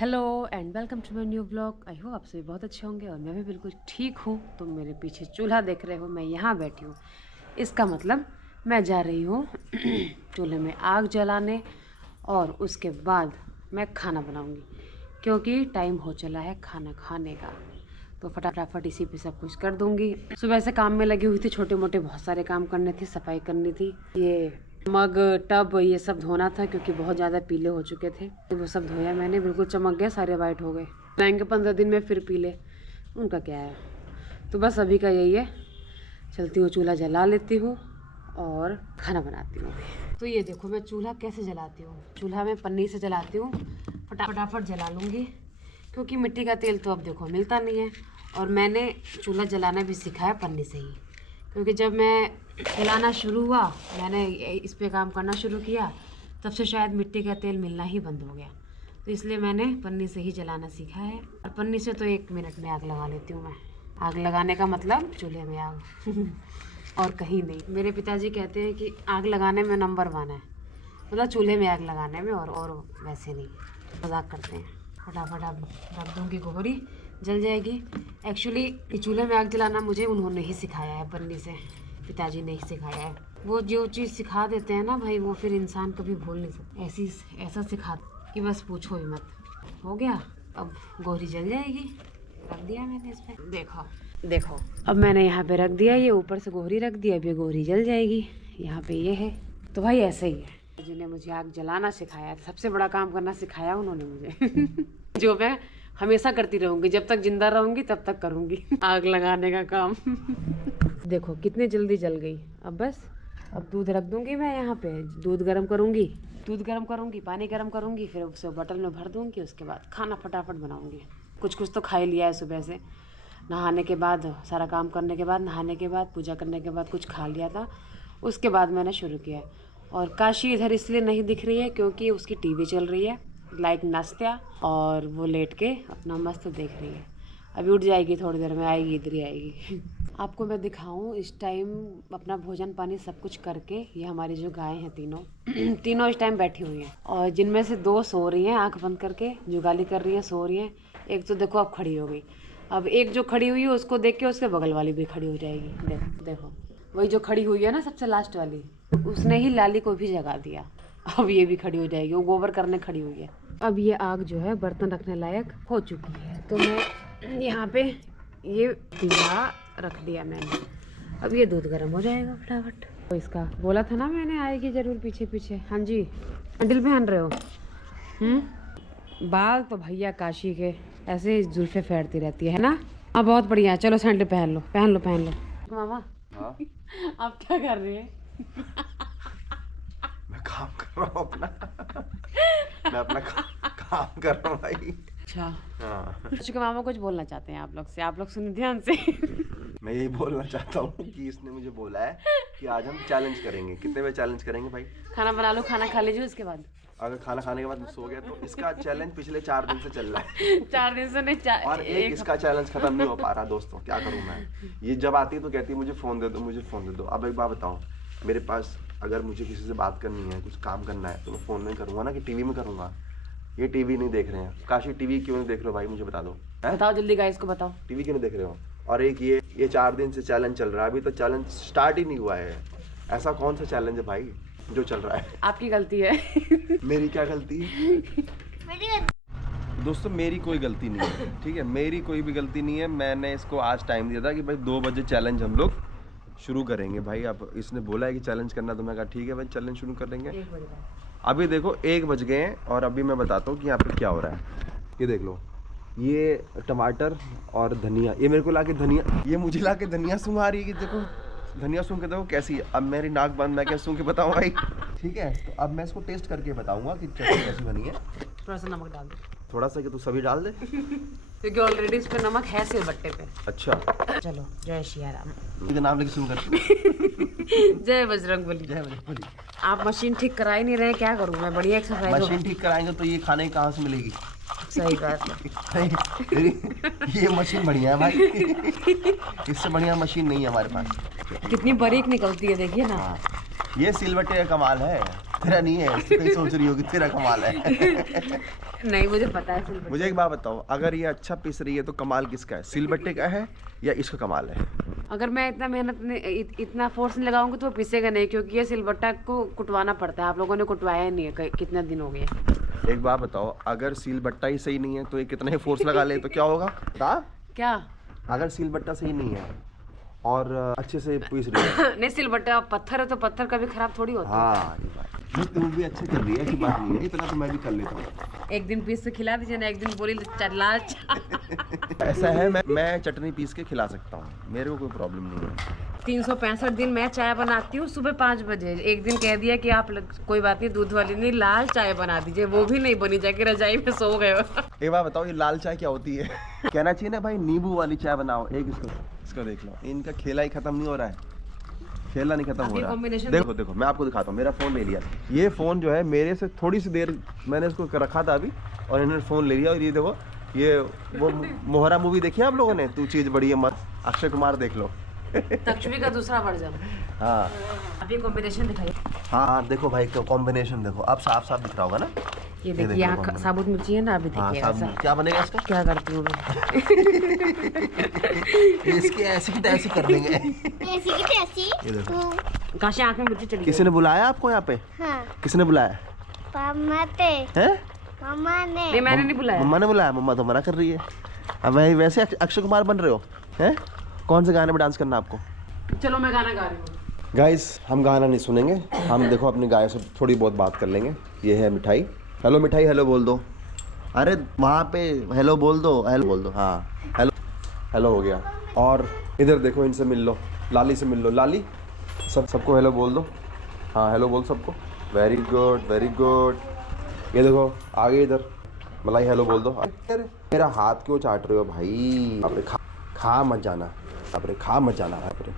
Hello and welcome to my new blog. I hope आप सभी बहुत अच्छे होंगे और मैं भी बिल्कुल ठीक हूँ। तो मेरे पीछे चूल्हा देख रहे हो, मैं यहाँ बैठी हूँ। इसका मतलब मैं जा रही हूँ चूल्हे में आग जलाने और उसके बाद मैं खाना बनाऊँगी, क्योंकि टाइम हो चला है खाना खाने का। तो फटाफट इसी पे सब कुछ कर दूँगी। सुबह से काम में लगी हुई थी, छोटे मोटे बहुत सारे काम करने थे, सफाई करनी थी, ये मग टब ये सब धोना था क्योंकि बहुत ज़्यादा पीले हो चुके थे। वो सब धोया मैंने, बिल्कुल चमक गए, सारे वाइट हो गए। जाएंगे 15 दिन में फिर पीले, उनका क्या है। तो बस अभी का यही है, चलती हूँ चूल्हा जला लेती हूँ और खाना बनाती हूँ। तो ये देखो मैं चूल्हा कैसे जलाती हूँ। चूल्हा में पन्नी से जलाती हूँ, फटाफट जला लूँगी, क्योंकि मिट्टी का तेल तो अब देखो मिलता नहीं है। और मैंने चूल्हा जलाना भी सीखा है पन्नी से ही, क्योंकि जब मैं जलाना शुरू हुआ, मैंने इस पे काम करना शुरू किया, तब से शायद मिट्टी का तेल मिलना ही बंद हो गया। तो इसलिए मैंने पन्नी से ही जलाना सीखा है। और पन्नी से तो 1 मिनट में आग लगा लेती हूँ मैं। आग लगाने का मतलब चूल्हे में आग और कहीं नहीं। मेरे पिताजी कहते हैं कि आग लगाने में नंबर 1 है, मतलब चूल्हे में आग लगाने में, और वैसे नहीं, मजाक करते हैं। फटाफट अब रख दूँगी, गोबरी जल जाएगी। एक्चुअली चूल्हे में आग जलाना मुझे उन्होंने ही सिखाया है, पन्नी से, पिताजी ने ही सिखाया है। वो जो चीज़ सिखा देते हैं ना भाई, वो फिर इंसान कभी भूल नहीं सकता। ऐसा सिखा कि बस पूछो ही मत। हो गया, अब गोरी जल जाएगी। रख दिया मैंने इस पे, देखो अब मैंने यहाँ पे रख दिया, ये ऊपर से गोरी रख दिया, अब ये गोरी जल जाएगी। यहाँ पे ये है। तो भाई ऐसे ही है, जिन्हें मुझे आग जलाना सिखाया, सबसे बड़ा काम करना सिखाया उन्होंने मुझे जो मैं हमेशा करती रहूंगी, जब तक जिंदा रहूंगी तब तक करूंगी आग लगाने का काम देखो कितनी जल्दी जल गई। अब बस, अब दूध रख दूंगी मैं यहाँ पे, दूध गर्म करूंगी, पानी गर्म करूंगी, फिर उसे बॉटल में भर दूंगी। उसके बाद खाना फटाफट बनाऊंगी। कुछ तो खा ही लिया है सुबह से, नहाने के बाद, सारा काम करने के बाद, नहाने के बाद, पूजा करने के बाद कुछ खा लिया था। उसके बाद मैंने शुरू किया। और काशी इधर इसलिए नहीं दिख रही है क्योंकि उसकी टीवी चल रही है, लाइक नाश्ता, और वो लेट के अपना मस्त देख रही है। अभी उठ जाएगी, थोड़ी देर में आएगी, इधर ही आएगी आपको मैं दिखाऊं इस टाइम अपना भोजन पानी सब कुछ करके। ये हमारी जो गाय हैं तीनों तीनों इस टाइम बैठी हुई हैं, और जिनमें से 2 सो रही हैं आंख बंद करके, जुगाली कर रही हैं, सो रही हैं। एक तो देखो अब खड़ी हो गई। अब एक जो खड़ी हुई है उसको देख के उसके बगल वाली भी खड़ी हो जाएगी। देखो वही जो खड़ी हुई है ना सबसे लास्ट वाली, उसने ही लाली को भी जगा दिया। अब ये भी खड़ी हो जाएगी, वो गोबर करने खड़ी हुई है। अब ये आग जो है बर्तन रखने लायक हो चुकी है, तो मैं यहाँ पे ये दिया रख दिया मैंने। अब ये दूध गर्म हो जाएगा फटाफट। तो इसका बोला था ना मैंने, आएगी जरूर पीछे पीछे। हाँ जी, कैंडल पहन रहे हो? बाल तो भैया काशी के ऐसे ही जुल्फे फेरती रहती है ना। हाँ बहुत बढ़िया, चलो सैंडल पहन लो मामा। हाँ? आप क्या कर रहे हैं? मैं काम कर रहा हूँ अपना मैं अपना काम कर रहा हूँ भाई। अच्छा हाँ। मामा कुछ बोलना चाहते हैं आप लोग से, आप लोग सुनिए ध्यान से मैं यही बोलना चाहता हूँ कि इसने मुझे बोला है कि आज हम चैलेंज करेंगे। कितने बजे चैलेंज करेंगे भाई? खाना बना लो, खाना खा लीजिए, उसके बाद अगर खाना खाने के बाद सो गया तो इसका चैलेंज पिछले 4 दिन से चल रहा है 4 दिन से नहीं, और एक इसका चैलेंज खत्म नहीं हो पा रहा। दोस्तों क्या करूँ मैं, ये जब आती है तो कहती है मुझे फ़ोन दे दो। अब एक बात बताओ, मेरे पास अगर मुझे किसी से बात करनी है, कुछ काम करना है, तो मैं फ़ोन में करूँगा ना कि टीवी में करूँगा? ये टीवी नहीं देख रहे हैं। काशी टीवी क्यों नहीं देख रहे हो भाई, मुझे बता दो। बताओ जल्दी गाइस को बताओ, टीवी क्यों नहीं देख रहे हो? और एक ये 4 दिन से चैलेंज चल रहा है, अभी तो चैलेंज स्टार्ट ही नहीं हुआ है। ऐसा कौन सा चैलेंज है भाई जो चल रहा है? आपकी गलती है मेरी क्या गलती है? दोस्तों मेरी कोई गलती नहीं है, ठीक है, मेरी कोई भी गलती नहीं है। मैंने इसको आज टाइम दिया था कि भाई 2 बजे चैलेंज हम लोग शुरू करेंगे भाई। अब इसने बोला है कि चैलेंज करना, तो मैं कहा ठीक है भाई चैलेंज शुरू कर देंगे। अभी देखो 1 बज गए हैं और अभी मैं बताता हूँ कि यहाँ पे क्या हो रहा है। ये देख लो, ये टमाटर और धनिया, ये मेरे को लाके धनिया, ये मुझे लाके धनिया सूंघा रही है कि देखो धनिया सूंघ के देखो कैसी है। अब मेरी नाक बंद, मैं क्या सूंघ के बताऊँ भाई? ठीक है, तो अब मैं इसको टेस्ट करके बताऊंगा कि चटनी कैसी बनी है। थोड़ा सा नमक डाल दो, थोड़ा सा, कि तू सभी डाल दे क्योंकि ऑलरेडी इस पे नमक है सिलबट्टे पे। अच्छा चलो, जय सिया राम। इनका नाम लेके शुरू कर जय बजरंगबली। जय बजरंगबली। आप मशीन ठीक करा ही नहीं रहे, क्या करूँ मैं? बढ़िया एक्सरसाइज मशीन ठीक कराएंगे तो ये खाने की कहाँ से मिलेगी? सही बात है ये मशीन बढ़िया है भाई इससे बढ़िया मशीन नहीं है हमारे पास। कितनी बारीक निकलती है, देखिए ना। हाँ, ये सिलबट्टे का कमाल है। तेरा नहीं है, कहीं सोच रही होगी तेरा कमाल है। नहीं मुझे पता है सिलबट्टे। मुझे एक बात बताओ, अगर ये अच्छा पीस रही है तो कमाल किसका है, सिलबट्टे का है या इसका कमाल है? अगर मैं इतना मेहनत इतना फोर्स नहीं लगाऊंगी तो वो पीसेगा नहीं, क्योंकि ये सिलबट्टा को कुटवाना पड़ता है। आप लोगों ने कुटवाया नहीं है, कितना दिन हो गए। एक बात बताओ, अगर सिलबट्टा ही सही नहीं है तो ये कितना ही फोर्स लगा ले तो क्या होगा? क्या अगर सिलबट्टा सही नहीं है और अच्छे से पीस रही है नहीं, सिलबट्टा पत्थर है तो पत्थर कभी खराब थोड़ी होता है। हाँ ये तू भी अच्छे कर रही है, ऐसी बात नहीं है, इतना तो मैं भी कर लेता हूँ। एक दिन पीस से खिला दीजिए ना, एक दिन बोली लाल ऐसा है, मैं चटनी पीस के खिला सकता हूँ, मेरे को कोई प्रॉब्लम नहीं है। 365 दिन मैं चाय बनाती हूँ सुबह 5 बजे। एक दिन कह दिया कि आप कोई बात नहीं, दूध वाली नहीं, लाल चाय बना दीजिए, वो भी नहीं बनी, जाके रजाई में सो गए हो। एक बात बताओ, ये लाल चाय क्या होती है? कहना चाहिए ना भाई, नींबू वाली चाय बनाओ। एक इसको देख लो, इनका खेला ही खत्म नहीं हो रहा है, खेला नहीं खत्म हो रहा है। देखो देखो मैं आपको दिखाता हूँ, मेरा फ़ोन ले लिया। ये फ़ोन जो है मेरे से थोड़ी सी देर मैंने इसको रखा था अभी, और इन्होंने फ़ोन ले लिया। और ये देखो, ये वो मोहरा मूवी देखी है आप लोगों ने, तू चीज़ बड़ी है मत, अक्षय कुमार देख लो। तक्षवी का दूसरा वर्जन। हाँ अभी कॉम्बिनेशन दिखाइए। हाँ देखो भाई, कॉम्बिनेशन देखो, अब साफ साफ दिख रहा होगा ना। ये देखिए यहाँ साबुत मिर्ची है ना, अभी देखिए क्या बनेगा इसका। क्या करती हूँ इसके ऐसी की तैसी कर देंगे। ऐसी की तैसी। ये देखो, काशी आँख में मिर्ची चली गई। किसी ने बुलाया आपको यहाँ पे? हाँ। किसने बुलाया? मम्मा ने। नहीं मैंने नहीं बुलाया। मम्मा ने बुलाया? मम्मा तो मना कर रही है। अब भाई वैसे अक्षय कुमार बन रहे हो हैं? कौन से गाने में डांस करना आपको? चलो मैं गाना गा रही हूँ। गाइस हम गाना नहीं सुनेंगे, हम देखो अपनी गाय से थोड़ी बहुत बात कर लेंगे। ये है मिठाई। हेलो मिठाई, हेलो बोल दो। अरे वहाँ पे हेलो बोल दो, हेलो बोल दो। हाँ हेलो, हेलो हो गया। और इधर देखो, इनसे मिल लो, लाली से मिल लो। लाली, सबको हेलो बोल दो। हाँ हेलो बोल सबको। Very good very good. ये देखो आगे इधर मलाई, हेलो बोल दो। अरे मेरा हाथ क्यों चाट रहे हो भाई? अरे खा मत जाना, अरे खा मत जाना, अरे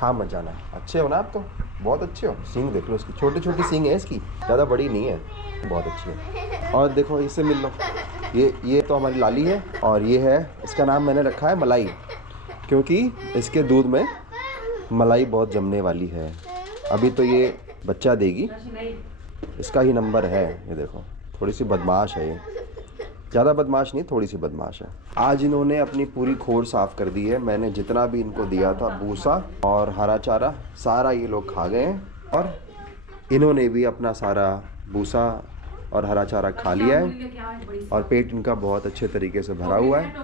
खा मत जाना। अच्छे हो ना आप तो, बहुत अच्छे हो। सींग देख लो इसकी, छोटी छोटी सींग है इसकी, ज़्यादा बड़ी नहीं है, बहुत अच्छी है। और देखो इससे मिल लो, ये तो हमारी लाली है, और ये है, इसका नाम मैंने रखा है मलाई, क्योंकि इसके दूध में मलाई बहुत जमने वाली है। अभी तो ये बच्चा देगी, इसका ही नंबर है। ये देखो थोड़ी सी बदमाश है ये, ज़्यादा बदमाश नहीं, थोड़ी सी बदमाश है। आज इन्होंने अपनी पूरी खोर साफ़ कर दी है। मैंने जितना भी इनको दिया था भूसा और हरा चारा, सारा ये लोग खा गए हैं, और इन्होंने भी अपना सारा भूसा और हरा चारा खा लिया है, और पेट इनका बहुत अच्छे तरीके से भरा हुआ है।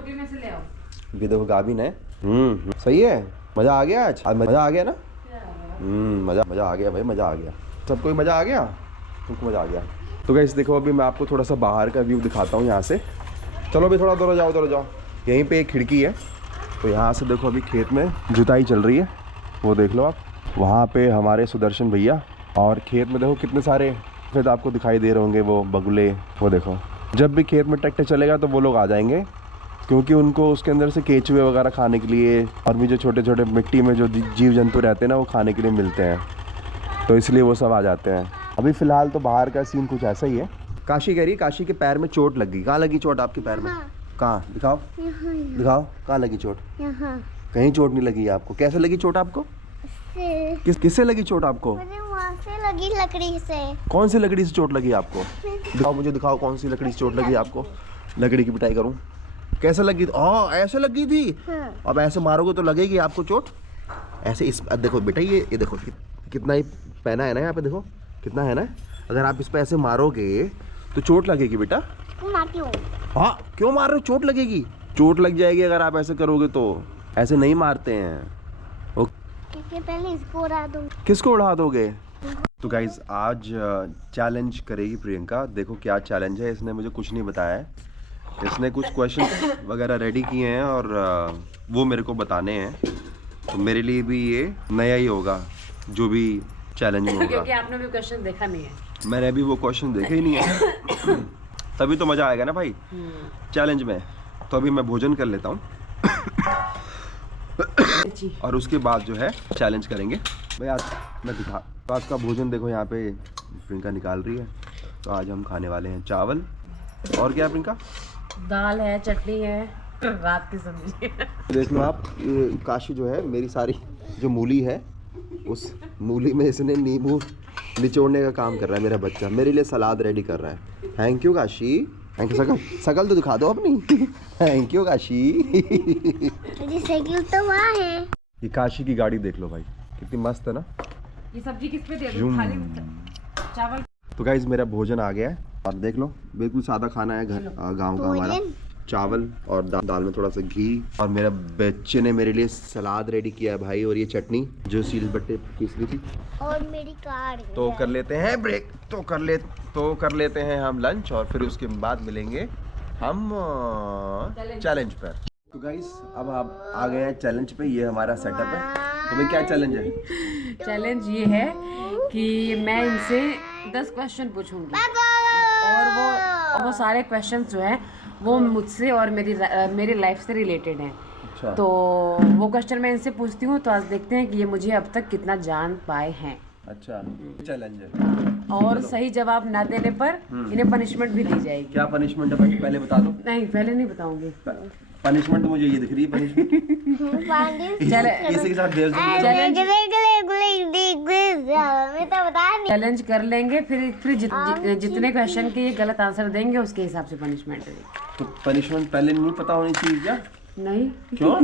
भी देखो गाभिन है। सही है। मज़ा आ गया आज मज़ा आ गया ना। मज़ा आ गया भाई, मज़ा आ गया। सबको ही मज़ा आ गया, तुमको मज़ा आ गया। तो गाइस देखो, अभी मैं आपको थोड़ा सा बाहर का व्यू दिखाता हूँ यहाँ से। चलो अभी थोड़ा दूर जाओ। यहीं पे एक खिड़की है, तो यहाँ से देखो अभी खेत में जुताई चल रही है, वो देख लो आप। वहाँ पे हमारे सुदर्शन भैया, और खेत में देखो कितने सारे फिर आपको दिखाई दे रहे होंगे वो बगुले। वो देखो, जब भी खेत में ट्रैक्टर चलेगा तो वो लोग आ जाएंगे, क्योंकि उनको उसके अंदर से केचुए वगैरह खाने के लिए, और भी जो छोटे छोटे मिट्टी में जो जीव जंतु रहते हैं ना, वो खाने के लिए मिलते हैं, तो इसलिए वो सब आ जाते हैं। अभी फ़िलहाल तो बाहर का सीन कुछ ऐसा ही है। काशी कह रही, काशी के पैर में चोट लगी। कहाँ लगी चोट आपके पैर में? कहाँ दिखाओ, दिखाओ कहाँ लगी चोट? यहाँ। कहीं चोट नहीं लगी आपको? कैसे लगी चोट आपको? किससे लगी चोट आपको? वहाँ से लगी, लकड़ी से। कौन सी लकड़ी से चोट लगी आपको? दिखाओ मुझे, दिखाओ कौन सी लकड़ी से चोट लगी आपको। लकड़ी की पिटाई करूँ? कैसे लगी? ऐसे लगी थी। अब ऐसे मारोगे तो लगेगी आपको चोट। ऐसे इस देखो बेटा, ये देखो कितना ही पहना है ना, यहाँ पे देखो कितना है ना। अगर आप इस पे ऐसे मारोगे तो चोट लगेगी बेटा। हाँ क्यों मार रहे हो? चोट लगेगी, चोट लग जाएगी अगर आप ऐसे करोगे तो। ऐसे नहीं मारते हैं। पहले इसको उड़ा दूँ। किसको उड़ा दोगे? तो गाइज आज चैलेंज करेगी प्रियंका। देखो क्या चैलेंज है, इसने मुझे कुछ नहीं बताया है। इसने कुछ क्वेश्चन वगैरह रेडी किए हैं, और वो मेरे को बताने हैं। तो मेरे लिए भी ये नया ही होगा जो भी चैलेंज होगा, क्योंकि आपने भी क्वेश्चन देखा नहीं है। मैंने अभी वो क्वेश्चन देखे ही नहीं है। तभी तो मज़ा आएगा ना भाई चैलेंज में। तो अभी मैं भोजन कर लेता हूँ और उसके बाद जो है चैलेंज करेंगे भाई। आज मैं दिखा, तो आज का भोजन देखो यहाँ पे प्रियंका निकाल रही है। तो आज हम खाने वाले हैं चावल, और क्या प्रियंका? दाल है, चटनी है, रात की सब्जी है। देख लो आप, ये काशी जो है, मेरी सारी जो मूली है, उस मूली में इसने नींबू निचोड़ने का काम कर रहा है मेरा बच्चा, मेरे लिए सलाद रेडी कर रहा है। Thank you Kashi. Thank you. शकल शकल तो दिखा दो अपनी। Thank you Kashi. मेरी साइकिल तो वहाँ है। ये काशी की गाड़ी देख लो भाई, कितनी मस्त है ना। ये सब्जी किस पे दे दूं? यूं। खाली चावल। तो गाइस मेरा भोजन आ गया है और देख लो बिल्कुल सादा खाना है, घर गांव का हमारा। चावल और दाल में थोड़ा सा घी, और मेरा बच्चे ने मेरे लिए सलाद रेडी किया है भाई, और ये चटनी जो सील बट्टे पीस ली थी। और मेरी कार तो कर लेते हैं ब्रेक, तो कर लेते हैं हम लंच, और फिर उसके बाद मिलेंगे हम चैलेंज पर। तो गाइस अब आप आ गए हैं चैलेंज पे, ये हमारा सेटअप है। तो भाई क्या चैलेंज है? चैलेंज ये है कि मैं इनसे 10 क्वेश्चन पूछूंगी, और वो सारे क्वेश्चंस जो हैं वो मुझसे और मेरी लाइफ से रिलेटेड हैं। अच्छा। तो वो क्वेश्चन मैं इनसे पूछती हूँ, तो आज देखते हैं कि ये मुझे अब तक कितना जान पाए हैं। अच्छा चैलेंज है। और सही जवाब ना देने पर इन्हें पनिशमेंट भी दी जाएगी। क्या पनिशमेंट है भाई, पहले बता दो। नहीं, पहले नहीं बताऊंगी। पनिशमेंट मुझे ये दिख रही है, पनिशमेंट इसी के साथ मैं तो बता नहीं। चैलेंज कर लेंगे, फिर जितने क्वेश्चन के ये गलत आंसर देंगे उसके हिसाब से पनिशमेंट है। तो पनिशमेंट पहले नहीं पता होनी चाहिए क्या? नहीं। क्यों?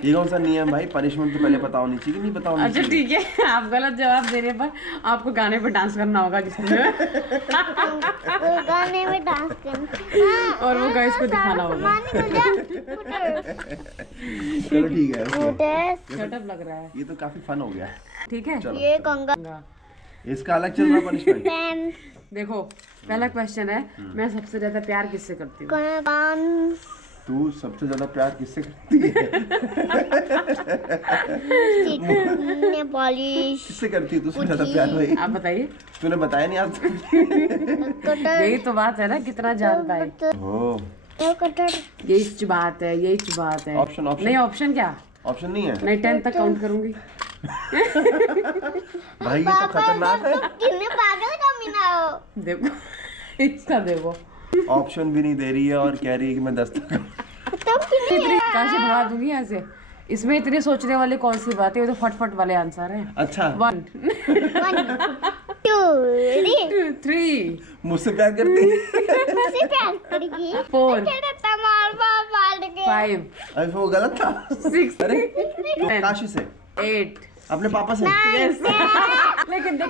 ये कौन सा नियम भाई, पनिशमेंट तो पहले पता होनी चाहिए कि नहीं पता होनी अच्छा चाहिए? ठीक है, आप गलत जवाब देने पर आपको गाने पर डांस करना होगा जिसमें गाने में डांस करना और वो गाइस को दिखाना होगा। चलो ठीक है, ओके। सेटअप लग रहा है। ये तो काफी फन हो गया। ठीक है, चलो। ये कंगा इसका अलग चल रहा पनिशमेंट। देखो पहला क्वेश्चन है, मैं सबसे ज्यादा प्यार किससे करती हूँ? कान तू सबसे ज्यादा प्यार किससे करती है? पॉलिश किससे करती है तू सबसे ज्यादा प्यार भाई? आप बताइए। तूने बताया नहीं आज तक। यही तो बात है ना, कितना जानता है। ओ, यही बात है, यही बात है। ऑप्शन नहीं, ऑप्शन क्या? ऑप्शन नहीं है नहीं, 10 तक काउंट करूंगी। भाई, ये तो खतरनाक है। कितने पागल कमीना हो। देखो इसका देखो, ऑप्शन भी नहीं दे रही है और कह रही है कि मैं 10 तक। कहाँ से भगा दूंगी यहाँ से। इसमें इतनी सोचने वाली कौन सी बात है, ये तो फटफट वाले आंसर है। अच्छा 1 2 3 मुझसे प्यार करती है? मुझसे प्यार करेगी 4 5 5 अरे वो गलत था। 6 अरे तो काशी से, 8 अपने पापा से। यस। लेकिन ये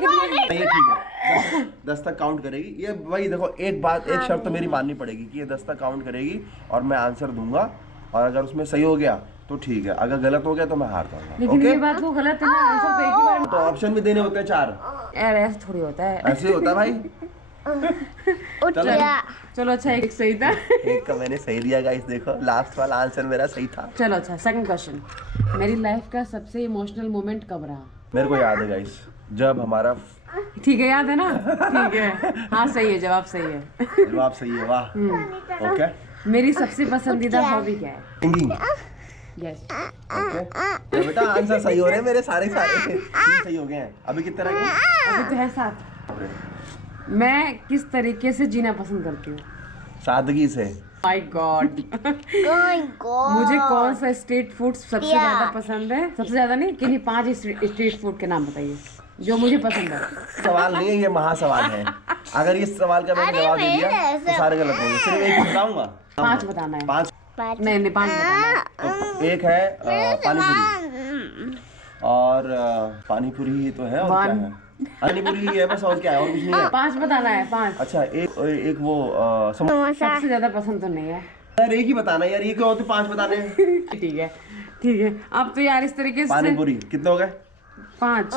ठीक है, 10 तक काउंट करेगी ये भाई। देखो एक बात, एक शर्त तो मेरी माननी पड़ेगी कि ये 10 तक काउंट करेगी और मैं आंसर दूंगा, और अगर उसमें सही हो गया तो ठीक है, अगर गलत हो गया तो मैं हार जाऊंगा। लेकिन ओके? ये बात वो गलत है ना, आंसर तो एक ही बार में। तो ऑप्शन भी देने होते हैं 4। यार ऐसा थोड़ी होता है। ऐसे ही होता है भाई। उठ गया। चलो अच्छा, एक सही था। एक का मैंने सही दिया गाइस, देखो लास्ट वाला आंसर मेरा सही था। चलो अच्छा, सेकंड क्वेश्चन, मेरी लाइफ का सबसे इमोशनल मोमेंट कब रहा? मेरे को याद है गाइस, जब हमारा ठीक है, याद है ना? ठीक है, हाँ सही है, जवाब सही है। जवाब सही है, वाह। ओके। मेरी सबसे पसंदीदा हॉबी क्या है? सिंगिंग। यस। ओके तो बेटा आंसर सही हो रहे हैं मेरे सारे सही हो गए हैं। अभी कितने रह गए? अभी तो है 7। मैं किस तरीके से जीना पसंद करती हूँ? सादगी से। My God. मुझे कौन सा स्ट्रीट फूड सबसे ज्यादा पसंद है? सबसे ज्यादा नहीं, किन्हीं 5 स्ट्रीट फूड के नाम बताइए जो मुझे पसंद है। सवाल नहीं है, ये महासवाल है। अगर इस सवाल का मैंने जवाब दे दिया तो सारे गलत होंगे। सिर्फ एक बताऊंगा। 5 बताना है। 5 नहीं 5 बताना है। तो एक है पानीपुरी, और पानीपुरी ही तो है, और क्या है? पानीपुरी ही है बस, और क्या है? और कुछ नहीं है। 5 बताना है, 5। अच्छा एक वो सबसे ज्यादा पसंद तो नहीं है यार, एक ही बताना यार, ये क्यों होते 5 बताने? ठीक है ठीक है, अब तो यार इस तरीके से पानीपुरी कितने हो गए? 5। इस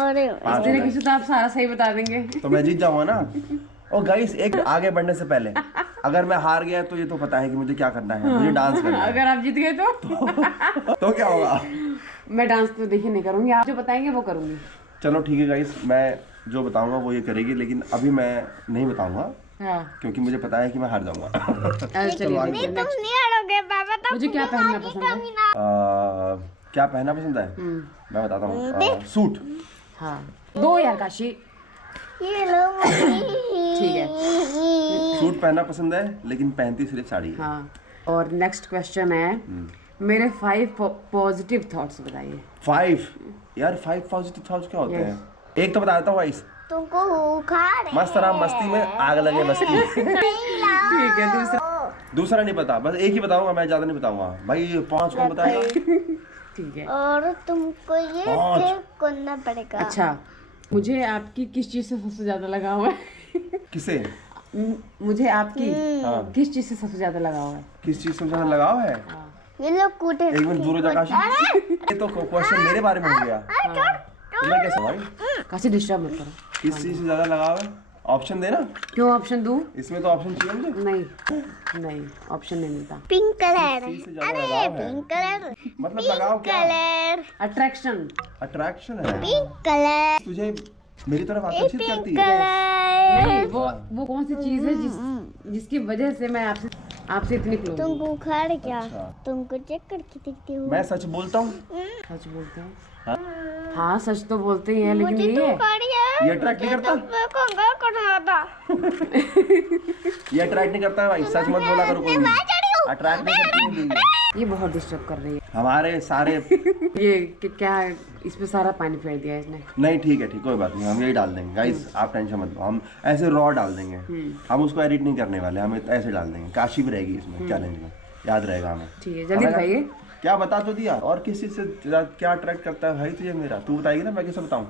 तरीके से तो आप सारा सही बता देंगे। तो मैं जीत जाऊंगा ना। और गाइस एक आगे बढ़ने से पहले, अगर मैं हार गया तो ये तो पता है कि मुझे क्या करना है, मुझे डांस करना है। अगर आप जीत गए तो क्या होगा? मैं डांस तो देखिए नहीं करूंगी, आप जो बताएंगे वो करूंगी। चलो ठीक है गाइस, मैं जो बताऊंगा वो ये करेगी, लेकिन अभी मैं नहीं बताऊंगा हाँ। क्योंकि मुझे पता है कि मैं हार जाऊंगा। चलिए आगे तुम नहीं हारोगे पापा, तो मुझे क्या पहनना पसंद है? क्या पहनना पसंद है? मैं बताता हूँ, सूट। हाँ 2 यार काशी। ये लो ठीक है। सूट पहनना पसंद है, लेकिन पहनती सिर्फ साड़ी है। हाँ, और नेक्स्ट क्वेश्चन है, मेरे 5 पॉजिटिव थॉट्स बताइए। 5 यार, 5 पॉजिटिव थॉट्स क्या होते हैं? एक तो बता देता हूँ गाइस, तुमको उखाड़ मस्त रहा मस्ती में आग लगे मस्ती। ठीक है, दूसरा। दूसरा नहीं पता, बस एक ही बताऊंगा, मैं ज्यादा नहीं बताऊंगा भाई। 5 कौन बताएगा? ठीक है। और तुमको ये 5 सेव करना पड़ेगा। अच्छा, मुझे आपकी किस चीज से सबसे ज्यादा लगाव है? किसे? मुझे आपकी हाँ। किस चीज से सबसे ज्यादा लगाव है? किस चीज से ज्यादा लगाव है? ये लोग कूटे। एक मिनट दूर हो जा काशी। ये तो क्वेश्चन मेरे बारे में हो गया। तुम्हें कैसे भाई? काशी डिस्टर्ब मत करो। किस चीज से ज्यादा लगाव है? ऑप्शन देना। क्यों ऑप्शन दूं? इसमें तो ऑप्शन चाहिए मुझे। नहीं, ऑप्शन नहीं मिलता। Pink colour. किस चीज से ज्यादा अरे लगाव है? Pink colour. मतलब लगाव क्या? कलर। अट्रैक्शन। अट्रैक्शन है। Pink colour. तुझे मेरी तरफ आकर्षित करती है। कलर। नहीं, वो कौन सी चीज है जिसकी वजह से मैं आपसे इतनी क्लोज हूँ? तुमको उखाड़ क्या? अच्छा। तुमको चेक करके देखती हूँ। मैं सच बोलता हूँ। सच बोलते हैं। हाँ? हाँ, सच तो बोलते ही हैं, लेकिन मुझे ये तो है। उखाड़िए। ये अट्रैक्ट नहीं करता? मैं कंगा कर रहा था। ये अट्रैक्ट नहीं करता है भाई, सच मत बोला करो कोई भी। अट्रैक्ट नहीं करती है ये। ये बहुत डिस्टर्ब कर रही है। हमारे सारे ये क्या इसमें सारा पानी फेर दिया इसने। नहीं ठीक है, ठीक, कोई बात नहीं, हम यही डाल देंगे गाइस, आप टेंशन मत लो। हम ऐसे रॉ डाल देंगे, हम उसको एडिट नहीं करने वाले, हम ऐसे डाल देंगे। काशी भी रहेगी इसमें चैलेंज में, याद रहेगा हमें। ठीक है, जल्दी बताइए। क्या बता तो दिया। और किस चीज से क्या अट्रैक्ट करता है भाई तुझे मेरा? तू बताएगी ना, मैं कैसे बताऊं?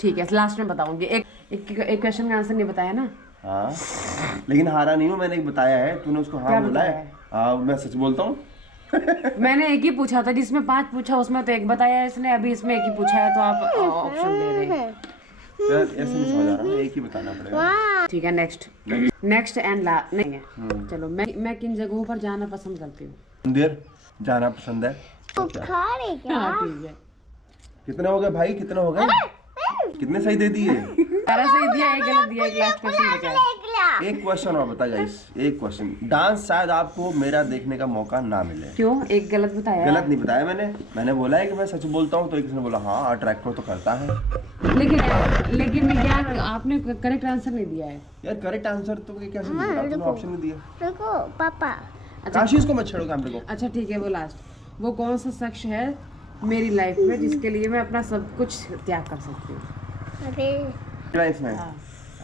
ठीक है, लास्ट में बताऊंगी। एक क्वेश्चन का आंसर नहीं बताया ना। हाँ, लेकिन हारा नहीं हूँ, मैंने एक बताया है, तूने उसको हाँ क्या बोला है। बताया हाँ, मैं सच बोलता हूँ। मैंने एक ही पूछा था, जिसमें 5 पूछा उसमें तो एक बताया इसने, अभी इसमें एक ही पूछा है, तो आप ऑप्शन दे रहे हैं। यार ऐसे नहीं समझ आ रहा ना, एक ही बताना पड़ेगा। ठीक है, नेक्स्ट एंड लास्ट नहीं है। चलो, मैं किन जगहों पर जाना पसंद करती हूँ? मंदिर जाना पसंद है। उखाड़े क्या? हाँ, ठीक है। कितने हो गए भाई, कितने हो गए? कितने सही दे दिए? सारा सही दिया, एक गलत दिया, एक लास्ट क्वेश्चन बचा है। एक क्वेश्चन और बता गाइस, एक क्वेश्चन। डांस शायद आपको मेरा देखने का मौका ना मिले। क्यों? एक गलत बताया। गलत नहीं बताया मैंने बोला है कि मैं सच बोलता हूँ, तो एक ने बोला हाँ अट्रैक्ट तो करता है। लेकिन यार आपने करेक्ट आंसर नहीं दिया है। यार करेक्ट आंसर तो कैसे नहीं दिया? तूने ऑप्शन नहीं दिया। देखो पापा। काशी इसको मत छेड़ो कैमरे को। अच्छा ठीक है, वो लास्ट। वो कौन सा शख्स है मेरी लाइफ में जिसके लिए मैं अपना सब कुछ त्याग कर सकती हूँ? अरे लाइफ में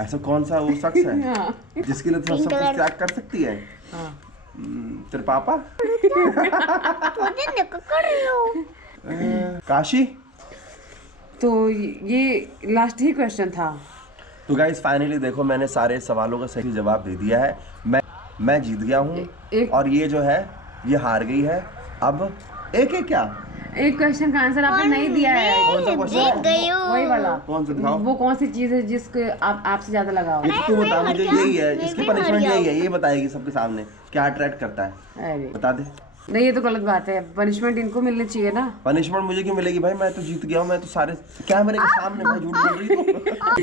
ऐसा कौन सा वो शख्स है हाँ। जिसके लिए तू सब कुछ त्याग कर सकती है? हाँ। तेरे पापा? मुझे निकल कर रही हो। काशी? तो ये लास्ट ही क्वेश्चन था। तो गाइस फाइनली देखो, मैंने सारे सवालों का सही जवाब दे दिया है। मैं जीत गया हूँ और ये जो है ये हार गई है। अब एक क्या एक क्वेश्चन का आंसर आपने नहीं दिया है। कौन सा क्वेश्चन? वही वाला। कौन सा दिखाओ? वो कौन सी चीज है जिसके आपसे ज्यादा लगाव? ये तो तू बता मुझे, यही है इसकी पनिशमेंट, यही है, ये बताएगी सबके सामने क्या अट्रैक्ट करता है। अरे बता दे। नहीं, ये तो गलत बात है, पनिशमेंट इनको मिलनी चाहिए ना। पनिशमेंट मुझे क्यों मिलेगी भाई? मैं तो जीत गया हूँ, मैं तो सारे कैमरे के सामने मैं झूठ बोल रही हूँ।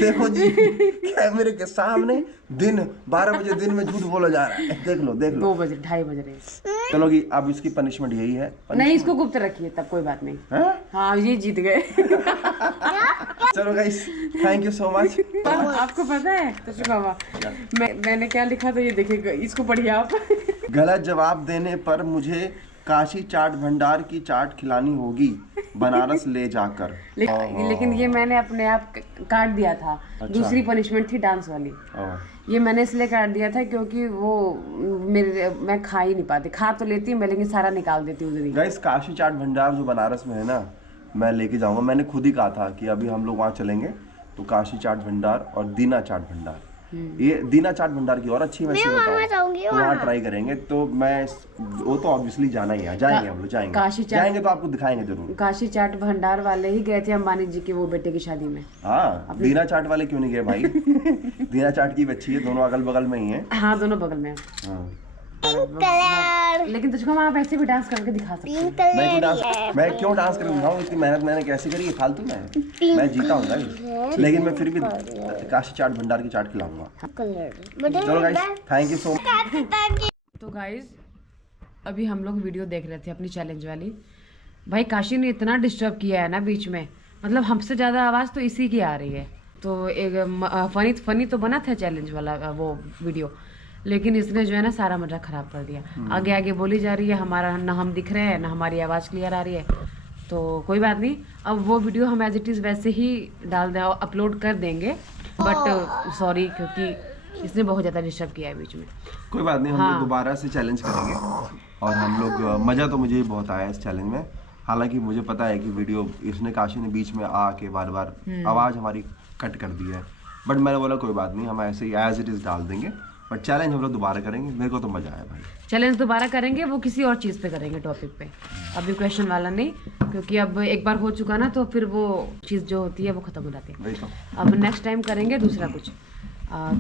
देखो जी, कैमरे के सामने दिन 12 बजे दिन में झूठ बोला जा रहा है। देख लो 2 बजे 2:30 बज रहे हैं। चलो जी, अब इसकी पनिशमेंट यही है। नहीं, इसको गुप्त रखिए, तब कोई बात नहीं। हाँ? हाँ, ये जीत गए। चलो guys, thank you so much. आपको पता है तो बाबा मैंने क्या लिखा था, ये देखिए, इसको पढ़िए आप। गलत जवाब देने पर मुझे काशी चाट भंडार की चाट खिलानी होगी, बनारस ले जाकर। लेकिन ये मैंने अपने आप काट दिया था। अच्छा। दूसरी पनिशमेंट थी डांस वाली। ये मैंने इसलिए काट दिया था क्योंकि वो मैं खा ही नहीं पाती। खा तो लेती मैं, लेकिन सारा निकाल देती हूँ। गाइस काशी चाट भंडार जो बनारस में है ना, मैं लेके जाऊंगा। मैंने खुद ही कहा था कि अभी हम लोग वहाँ चलेंगे तो काशी चाट भंडार और दीना चाट भंडार, ये दीना चाट भंडार की और अच्छी वैसे बताऊं तो वहाँ ट्राई करेंगे। तो मैं वो तो ऑब्वियसली जाना ही है, जाएंगे हम लोग, जाएंगे तो आपको दिखाएंगे जरूर। काशी चाट भंडार वाले ही गए थे अंबानी जी के वो बेटे की शादी में। हाँ, दीना चाट वाले क्यों नहीं गए भाई? दीना चाट की अच्छी है, दोनों अगल बगल में ही है। हाँ, दोनों बगल में। हाँ। लेकिन तुझको आप ऐसे भी डांस करके दिखा सकते हैं। मैं क्यों डांस करके दिखाऊं? इतनी मेहनत मैंने कैसे करी है फालतू में? मैं जीता हूँ गाइस, लेकिन मैं फिर भी काशी चाट भंडार की चाट खिलाऊंगा। चलो guys, thank you so much. तो गाइस, अभी हम लोग वीडियो देख रहे थे अपनी चैलेंज वाली। भाई काशी ने इतना डिस्टर्ब किया है ना बीच में, मतलब हमसे ज़्यादा आवाज़ तो इसी की आ रही है। तो एक फनी तो बना था चैलेंज वाला वो वीडियो, लेकिन इसने जो है ना सारा मजा खराब कर दिया। आगे आगे बोली जा रही है, हमारा ना हम दिख रहे हैं ना हमारी आवाज़ क्लियर आ रही है। तो कोई बात नहीं, अब वो वीडियो हम एज इट इज़ वैसे ही डाल दें, अपलोड कर देंगे। बट सॉरी, क्योंकि इसने बहुत ज़्यादा डिस्टर्ब किया है बीच में। कोई बात नहीं, हम हाँ। लोग दोबारा से चैलेंज करेंगे और हम लोग मज़ा तो मुझे भी बहुत आया इस चैलेंज में। हालांकि मुझे पता है कि वीडियो इसने काशी ने बीच में आके बार बार आवाज़ हमारी कट कर दी है, बट मैंने बोला कोई बात नहीं, हम ऐसे ही एज इट इज़ डाल देंगे, बट चैलेंज हम लोग दोबारा करेंगे। मेरे को तो मज़ा आया भाई। चैलेंज दोबारा करेंगे, वो किसी और चीज़ पे करेंगे, टॉपिक पे, अभी क्वेश्चन वाला नहीं, क्योंकि अब एक बार हो चुका ना तो फिर वो चीज़ जो होती है वो ख़त्म हो जाती है। वही तो। अब नेक्स्ट टाइम करेंगे दूसरा कुछ।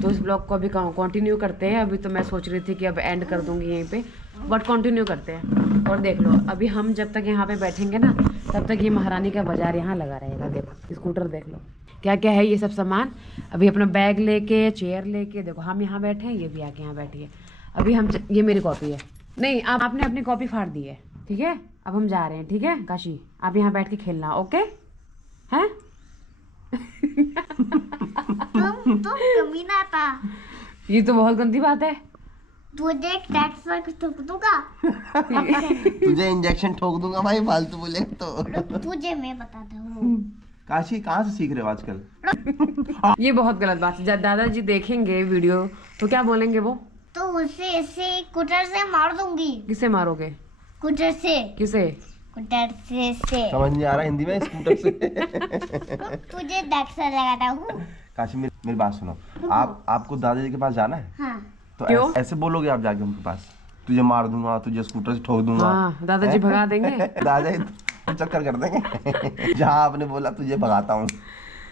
तो इस ब्लॉग को अभी कंटिन्यू करते हैं। अभी तो मैं सोच रही थी कि अब एंड कर दूंगी यहीं पे, बट कंटिन्यू करते हैं। और देख लो, अभी हम जब तक यहाँ पे बैठेंगे ना तब तक ये महारानी का बाजार यहाँ लगा रहेगा। देखो स्कूटर, देख लो क्या क्या है ये सब सामान। अभी अपना बैग लेके, चेयर लेके, देखो हम यहाँ बैठे हैं, ये भी आके यहाँ बैठी है। अभी हम ये मेरी कॉपी है, नहीं आपने अपनी कॉपी फाड़ दी है, ठीक है। अब हम जा रहे हैं, ठीक है काशी, आप यहाँ बैठ के खेलना, ओके हैं? तुम कमीना था। ये तो बहुत गंदी बात है। तुझे टैक्स पर ठोक दूंगा। तुझे इंजेक्शन ठोक दूंगा भाई, फालतू बोले तो। तुझे मैं बताता हूँ। काशी कहाँ से सीख रहे हो आजकल? ये बहुत गलत बात है। जब दादाजी देखेंगे वीडियो तो क्या बोलेंगे वो? तो उसे ऐसे कुटर से मार दूंगी। किसे मारोगे? कुटर से। किसे? कुटर से। समझ नहीं आ रहा हिंदी में, स्कूटर से। तुझे टैक्स लगाता हूँ। काशी मेरी बात सुनो, आपको दादाजी के पास जाना है? हाँ। तो क्यों? ऐसे बोलोगे आप जाके उनके पास, तुझे मार दूंगा, तुझे स्कूटर से ठोक दूंगा। हाँ, दादाजी भगा देंगे। दादाजी चक्कर कर देंगे। जहाँ आपने बोला तुझे भगाता हूँ,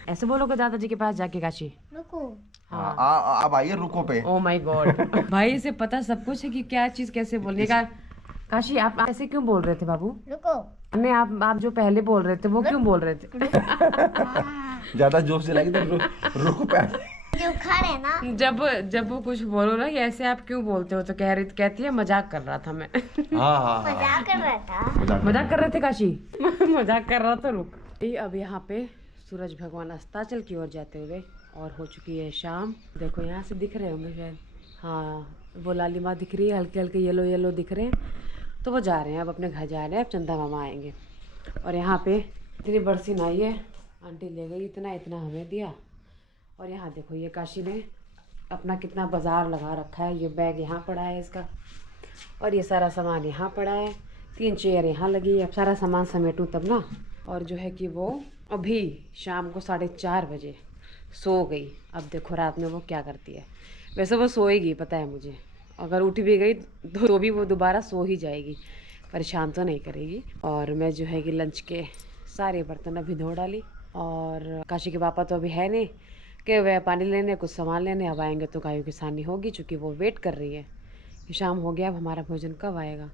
ऐसे बोलोगे दादाजी के पास जाके काशी? रुको। हाँ। अब आइए रुको पे। Oh my God. भाई इसे पता सब कुछ है कि क्या चीज कैसे बोलने का। काशी आप ऐसे क्यों बोल रहे थे बाबू? रुको। नहीं, आप जो पहले बोल रहे थे वो क्यों बोल रहे थे? ज्यादा जोश से लगी तो रुको पे। जो खा रहे ना। जब वो कुछ बोलो ना कि ऐसे आप क्यों बोलते हो, तो कहती है मजाक कर रहा था मैं। हाँ। मजाक कर रहा था। मजाक कर रहे थे काशी। मजाक कर रहा था, रुक। अब यहाँ पे सूरज भगवान अस्ताचल की ओर जाते हुए, और हो चुकी है शाम। देखो यहाँ से दिख रहे होंगे शायद, हाँ वो लालिमा दिख रही है, हल्के हल्के येलो येलो दिख रहे हैं। तो वो जा रहे हैं, अब अपने घर जा रहे हैं, अब चंदा मामा आएंगे। और यहाँ पे इतनी बरसी नाई है, आंटी ले गई इतना हमें दिया। और यहाँ देखो ये काशी ने अपना कितना बाजार लगा रखा है। ये बैग यहाँ पड़ा है इसका, और ये सारा सामान यहाँ पड़ा है, 3 चेयर यहाँ लगी है। अब सारा सामान समेटूँ तब ना। और जो है कि वो अभी शाम को 4:30 बजे सो गई। अब देखो रात में वो क्या करती है। वैसे वो सोएगी, पता है मुझे, अगर उठ भी गई तो भी वो दोबारा सो ही जाएगी, परेशान तो नहीं करेगी। और मैं जो है कि लंच के सारे बर्तन अभी धो डाली। और काशी के पापा तो अभी है नहीं, कि वह पानी लेने, कुछ सामान लेने। अब आएंगे तो गायों की सानी होगी, चूँकि वो वेट कर रही है कि शाम हो गया, अब हमारा भोजन कब आएगा।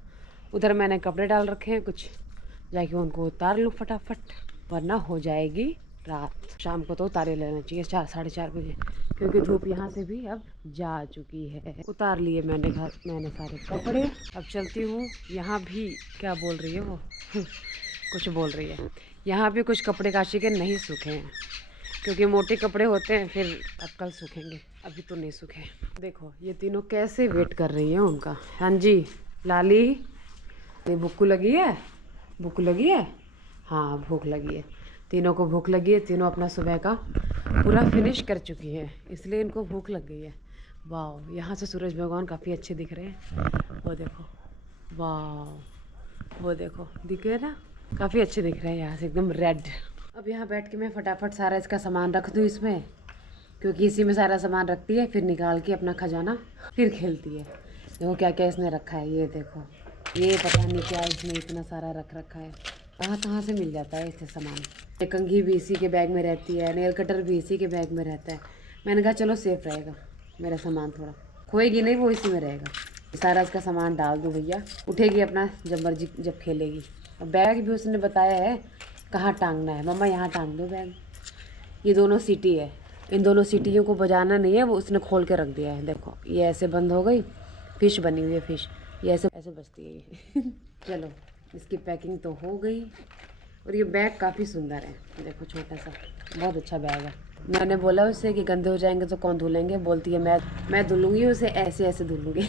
उधर मैंने कपड़े डाल रखे हैं कुछ, जाके उनको उतार लूँ फटाफट, वरना हो जाएगी रात। शाम को तो उतारे लेना चाहिए 4-4:30 बजे, क्योंकि धूप यहाँ से भी अब जा चुकी है। उतार लिए मैंने सारे कपड़े। अब चलती हूँ। यहाँ भी क्या बोल रही है वो? कुछ बोल रही है। यहाँ भी कुछ कपड़े काशी के नहीं सूखे हैं, क्योंकि मोटे कपड़े होते हैं, फिर अब कल सूखेंगे, अभी तो नहीं सूखे। देखो ये तीनों कैसे वेट कर रही हैं उनका। हाँ जी लाली, ये भूख लगी है? भूख लगी है? हाँ भूख लगी है, तीनों को भूख लगी है। तीनों अपना सुबह का पूरा फिनिश कर चुकी है, इसलिए इनको भूख लग गई है। वाह, यहाँ से सूरज भगवान काफ़ी अच्छे दिख रहे हैं। वो देखो, वाह वो देखो, दिख रहे ना, काफ़ी अच्छे दिख रहे हैं यहाँ से, एकदम रेड। अब यहाँ बैठ के मैं फटाफट सारा इसका सामान रख दूँ इसमें, क्योंकि इसी में सारा सामान रखती है, फिर निकाल के अपना खजाना फिर खेलती है। देखो क्या क्या इसने रखा है, ये देखो, ये पता नहीं क्या इसने इतना सारा रख रखा है, कहाँ से मिल जाता है इसे सामान। ये कंघी भी इसी के बैग में रहती है, नेल कटर भी इसी के बैग में रहता है। मैंने कहा चलो सेफ रहेगा मेरा सामान, थोड़ा खोएगी नहीं, वो इसी में रहेगा। सारा इसका सामान डाल दूँ भैया, उठेगी अपना जब मर्जी, जब खेलेगी। और बैग भी उसने बताया है कहाँ टांगना है, मम्मा यहाँ टांग दो बैग। ये दोनों सीटी है, इन दोनों सीटियों को बजाना नहीं है, वो उसने खोल के रख दिया है। देखो ये ऐसे बंद हो गई, फिश बनी हुई है, फिश ये ऐसे बजती है ये। चलो इसकी पैकिंग तो हो गई। और ये बैग काफ़ी सुंदर है, देखो छोटा सा, बहुत अच्छा बैग है। मैंने बोला उससे कि गंदे हो जाएंगे तो कौन धुलेंगे, बोलती है मैं धुलूँगी उसे, ऐसे धुलूँगी।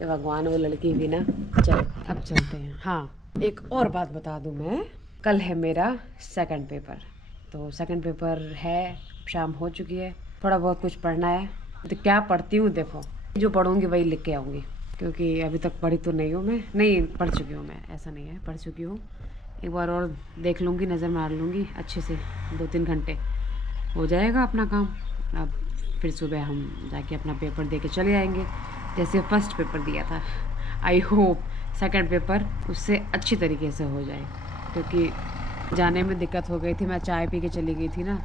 भगवान, वो लड़की भी ना। चलो अब चलते हैं। हाँ एक और बात बता दूँ मैं, कल है मेरा सेकंड पेपर। तो सेकंड पेपर है शाम हो चुकी है, थोड़ा बहुत कुछ पढ़ना है। तो क्या पढ़ती हूँ देखो, जो पढ़ूंगी वही लिख के आऊँगी, क्योंकि अभी तक पढ़ी तो नहीं हूँ मैं, नहीं पढ़ चुकी हूँ मैं, ऐसा नहीं है, पढ़ चुकी हूँ। एक बार और देख लूँगी, नज़र मार लूँगी अच्छे से, 2-3 घंटे हो जाएगा अपना काम। अब फिर सुबह हम जाके अपना पेपर दे के चले आएंगे, जैसे फर्स्ट पेपर दिया था। आई होप सेकंड पेपर उससे अच्छी तरीके से हो जाए, क्योंकि जाने में दिक्कत हो गई थी, मैं चाय पी के चली गई थी ना।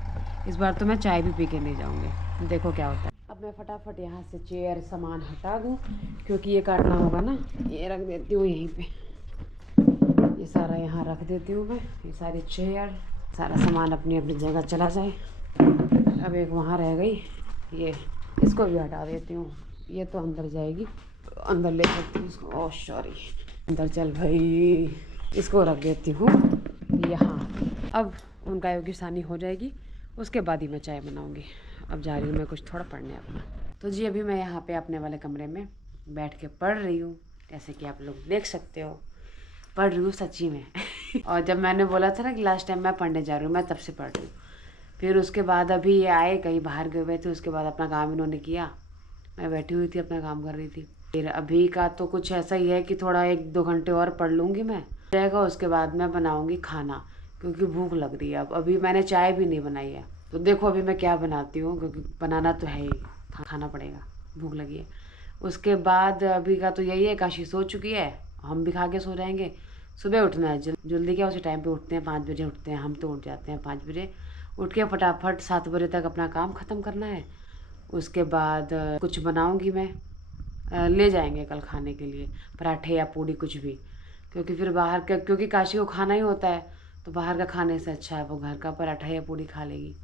इस बार तो मैं चाय भी पी के नहीं जाऊँगी, देखो क्या होता है। अब मैं फटाफट यहाँ से चेयर सामान हटा दूँ, क्योंकि ये काटना होगा ना। ये रख देती हूँ यहीं पे, ये सारा यहाँ रख देती हूँ मैं, ये सारी चेयर, सारा सामान अपनी अपनी जगह चला जाए। अब एक वहाँ रह गई, ये इसको भी हटा देती हूँ, ये तो अंदर जाएगी, अंदर ले सकती हूँ इसको। ओह सॉरी, अंदर चल भाई, इसको रख देती हूँ यहाँ। अब उनका योगी सानी हो जाएगी, उसके बाद ही मैं चाय बनाऊँगी। अब जा रही हूँ मैं कुछ थोड़ा पढ़ने अपना। तो जी अभी मैं यहाँ पे अपने वाले कमरे में बैठ के पढ़ रही हूँ, जैसे कि आप लोग देख सकते हो, पढ़ रही हूँ सच्ची में। और जब मैंने बोला था ना कि लास्ट टाइम मैं पढ़ने जा रही हूँ, मैं तब से पढ़ रही हूँ। फिर उसके बाद अभी ये आए, कहीं बाहर गए हुए थे, उसके बाद अपना काम इन्होंने किया, मैं बैठी हुई थी अपना काम कर रही थी। फिर अभी का तो कुछ ऐसा ही है कि थोड़ा 1-2 घंटे और पढ़ लूँगी मैं, रहेगा। उसके बाद मैं बनाऊँगी खाना, क्योंकि भूख लग रही है। अब अभी मैंने चाय भी नहीं बनाई है, तो देखो अभी मैं क्या बनाती हूँ, क्योंकि बनाना तो है ही, खाना पड़ेगा, भूख लगी है। उसके बाद अभी का तो यही है, काशी सो चुकी है, हम भी खा के सो जाएंगे। सुबह उठना है जल्दी, क्या उसी टाइम पे उठते हैं, 5 बजे उठते हैं हम, तो उठ जाते हैं 5 बजे। उठ के फटाफट 7 बजे तक अपना काम ख़त्म करना है। उसके बाद कुछ बनाऊंगी मैं, ले जाएंगे कल खाने के लिए पराठे या पूड़ी कुछ भी, क्योंकि फिर बाहर का, क्योंकि काशी को खाना ही होता है, तो बाहर का खाने से अच्छा है वो घर का पराठा या पूड़ी खा लेगी।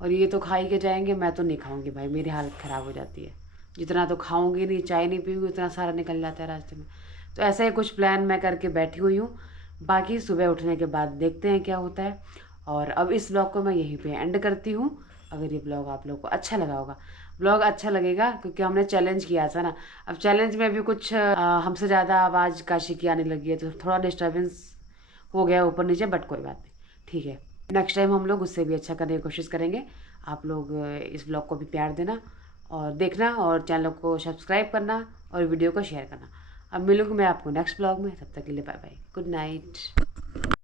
और ये तो खा ही के जाएंगे, मैं तो नहीं खाऊंगी भाई, मेरी हालत ख़राब हो जाती है। जितना तो खाऊंगी नहीं, चाय नहीं पीऊँगी, उतना सारा निकल जाता है रास्ते में। तो ऐसा ही कुछ प्लान मैं करके बैठी हुई हूँ, बाकी सुबह उठने के बाद देखते हैं क्या होता है। और अब इस ब्लॉग को मैं यहीं पे एंड करती हूँ। अगर ये ब्लॉग आप लोग को अच्छा लगा होगा, ब्लॉग अच्छा लगेगा क्योंकि हमने चैलेंज किया था ना। अब चैलेंज में भी कुछ हमसे ज़्यादा आवाज़ काशी की आने लगी है, तो थोड़ा डिस्टर्बेंस हो गया ऊपर नीचे, बट कोई बात नहीं, ठीक है। नेक्स्ट टाइम हम लोग उससे भी अच्छा करने की कोशिश करेंगे। आप लोग इस ब्लॉग को भी प्यार देना और देखना, और चैनल को सब्सक्राइब करना और वीडियो को शेयर करना। अब मिलूँगी मैं आपको नेक्स्ट ब्लॉग में, तब तक के लिए बाय बाय, गुड नाइट।